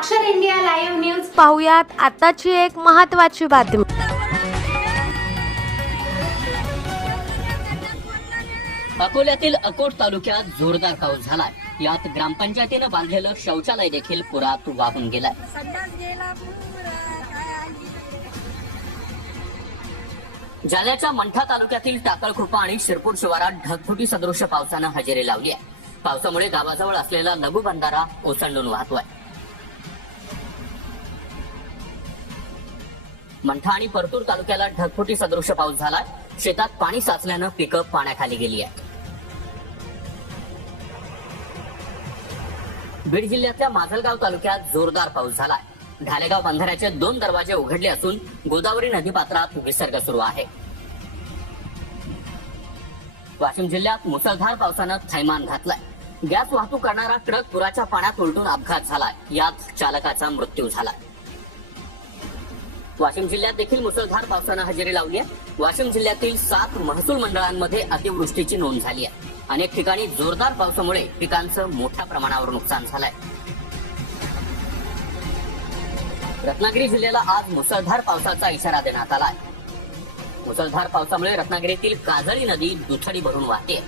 साक्षर India live news. पाहुयात आताची एक महत्वाची बातमी. अकोल्यातील अकोट तालुक्यात जोरदार पाऊस झालाय. यात ग्रामपंचायतीनं बांधलेलं शौचालय देखील पुरात वाहून गेलंय. जालन्याच्या मंठा तालुक्यातील टाकळखोपा आणि शिरपूर शिवारात ढगफुटी सदृश्य पावसानं हजेरी लावली आहे. पावसामुळे गावाजवळ असलेला लघु बंधारा ओसंडून वाहतोय. मंठा आणि परतूर तालुक्याला ढगफुटी सदृश्य पाऊस झालाय. शेतात पाणी साचल्यानं पिकं पाण्याखाली गेली आहे बीड जिल्ह्यातल्या माजलगाव तालुक्यात जोरदार पाऊस झालाय. ढालेगाव बंधाऱ्याचे दोन दरवाजे उघडले असून गोदावरी नदीपात्रात विसर्ग सुरू आहे. वाशिम जिल्ह्यात मुसळधार पावसानं थैमान घातलाय. गॅस वाहतूक करणारा ट्रक पुराच्या पाण्यात उलटून अपघात झालाय. यात चालकाचा मृत्यू झालाय. वाशिम जिल्ह्यात देखील मुसळधार पावसानं हजेरी लावली आहे. वाशिम जिल्ह्यातील सात महसूल मंडळांमध्ये अतिवृष्टीची नोंद झाली आहे. अनेक ठिकाणी जोरदार पावसामुळे पिकांचं मोठ्या प्रमाणावर नुकसान झालंय. रत्नागिरी जिल्ह्याला आज मुसळधार पावसाचा इशारा देण्यात आला आहे मुसळधार पावसामुळे रत्नागिरीतील काजळी नदी दुथडी भरून वाहते.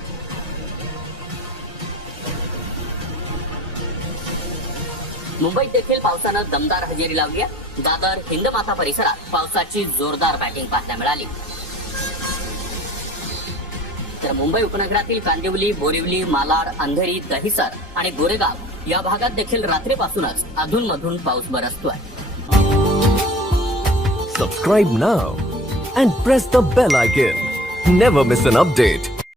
मुंबईत देखील पावसानं दमदार हजेरी लावली आहे. दादर हिंदमाथा परिसरात पावसाची जोरदार बॅटिंग पाहायला मिळाली. तर मुंबई उपनगरातील कांदिवली बोरिवली मालाड अंधेरी दहिसर आणि गोरेगाव या भागात देखील रात्रीपासूनच अधूनमधून पाऊस बरसतोय. Subscribe now and press the bell icon never miss an update